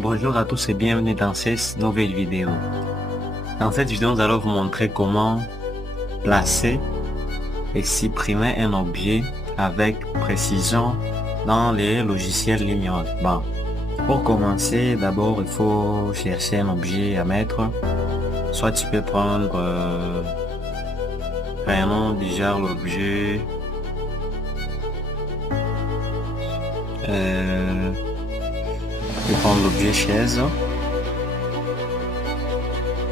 Bonjour à tous et bienvenue dans cette nouvelle vidéo. Dans cette vidéo, nous allons vous montrer comment placer et supprimer un objet avec précision dans les logiciels Lumion. Bon, pour commencer, d'abord il faut chercher un objet à mettre. Soit tu peux prendre vraiment déjà l'objet je vais prendre l'objet chaise.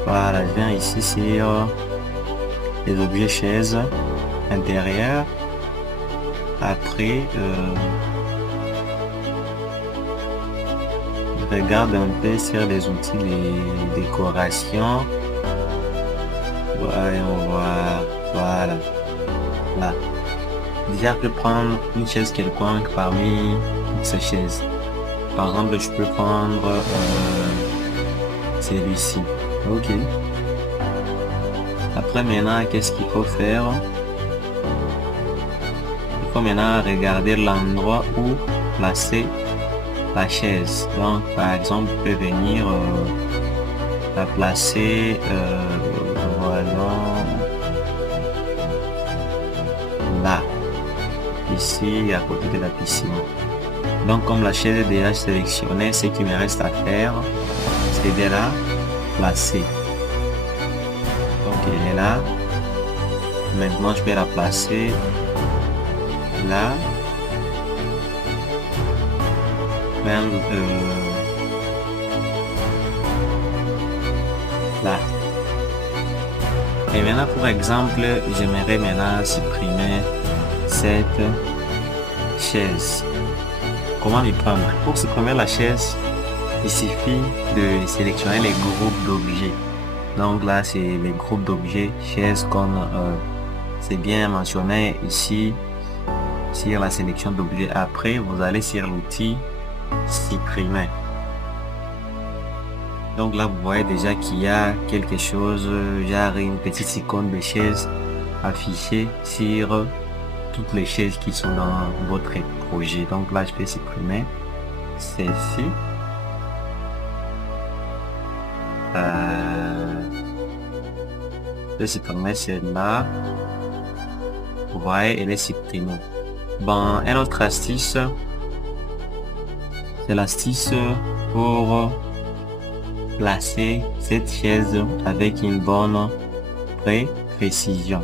Voilà, je viens ici sur les objets chaises intérieur. Après, je regarde un peu sur les outils de décoration. Voilà, on voit, voilà, là. Déjà, je peux prendre une chaise quelconque parmi ces chaises. Par exemple, je peux prendre celui-ci. Ok. Après, maintenant, qu'est-ce qu'il faut faire? Il faut maintenant regarder l'endroit où placer la chaise. Donc, par exemple, je peux venir la placer voilà, là, ici, à côté de la piscine. Donc, comme la chaise est déjà sélectionnée, ce qui me reste à faire, c'est de la placer. Donc, elle est là. Maintenant, je vais la placer là. Même là. Et maintenant, pour exemple, j'aimerais maintenant supprimer cette chaise. Comment y prendre? Pour supprimer la chaise, il suffit de sélectionner les groupes d'objets. Donc là, c'est les groupes d'objets chaises comme c'est bien mentionné ici sur la sélection d'objets. Après, vous allez sur l'outil supprimer. Donc là, vous voyez déjà qu'il y a quelque chose, genre une petite icône de chaise affichée sur toutes les chaises qui sont dans votre projet. Donc là, je peux supprimer celle-ci. Je vais supprimer celle-là. Vous voyez, elle est supprimée. Bon, un autre astuce, c'est l'astuce pour placer cette chaise avec une bonne précision.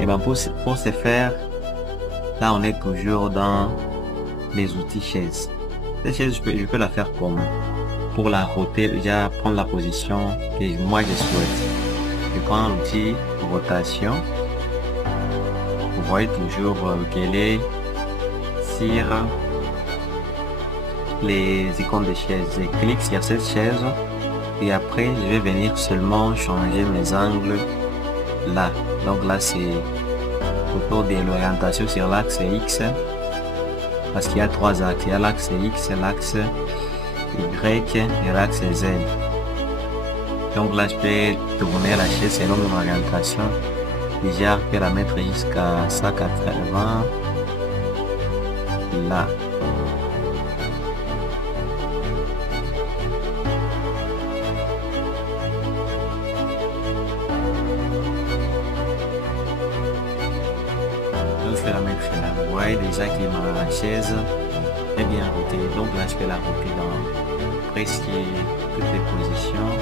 Et ben pour ce faire, là on est toujours dans les outils chaises. Cette chaise, je peux la faire comme pour la roter, déjà prendre la position que moi je souhaite. Je prends l'outil rotation. Vous voyez toujours qu'elle est sur les icônes de chaise. Je clique sur cette chaise et après je vais venir seulement changer mes angles là. Donc là c'est autour de l'orientation sur l'axe X, parce qu'il y a trois axes. Il y a l'axe X, l'axe Y et l'axe Z. Donc là je peux tourner la chaise selon mon orientation. Déjà je peux la mettre jusqu'à 180 là. Donc je vais la mettre là. Vous voyez déjà que ma chaise est bien rotée. Donc là je peux la roter dans presque toutes les positions.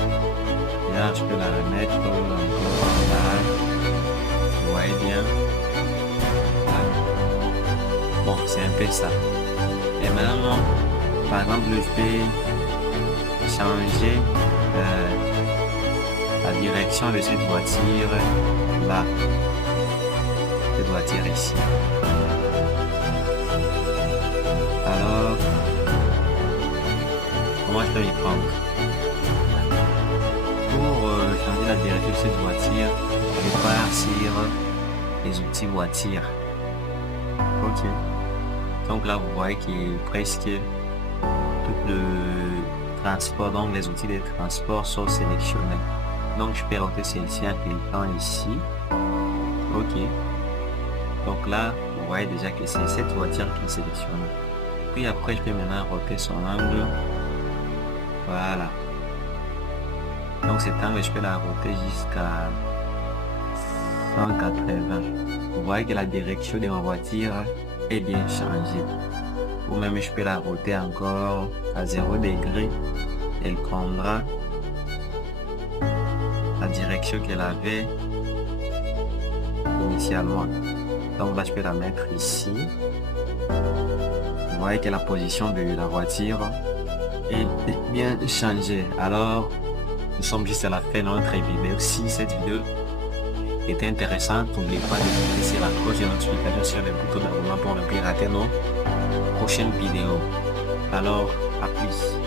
Là je peux la remettre encore là. Vous voyez bien. Bon, c'est un peu ça. Et maintenant, par exemple, je peux changer la direction de cette voiture là. Cette voiture ici. Alors, comment je peux y prendre? Pour changer la direction de cette voiture, je pars sur les outils voiture. Ok. Donc là, vous voyez que presque tout le transport, donc les outils de transport sont sélectionnés. Donc je peux roter celle-ci en cliquant ici. Ok. Donc là, vous voyez déjà que c'est cette voiture qui est sélectionnée. Puis après, je peux maintenant roter son angle. Voilà. Donc cet angle, je peux la roter jusqu'à 180. Vous voyez que la direction de ma voiture est bien changée. Ou même je peux la roter encore à 0 degré. Elle prendra la direction qu'elle avait initialement. Donc là, je peux la mettre ici. Vous voyez que la position de la voiture est bien changée. Alors, nous sommes juste à la fin de notre vidéo. Si cette vidéo était intéressante, n'oubliez pas de cliquer sur la cloche de notification sur le bouton d'abonnement pour ne plus rater nos prochaines vidéos. Alors, à plus.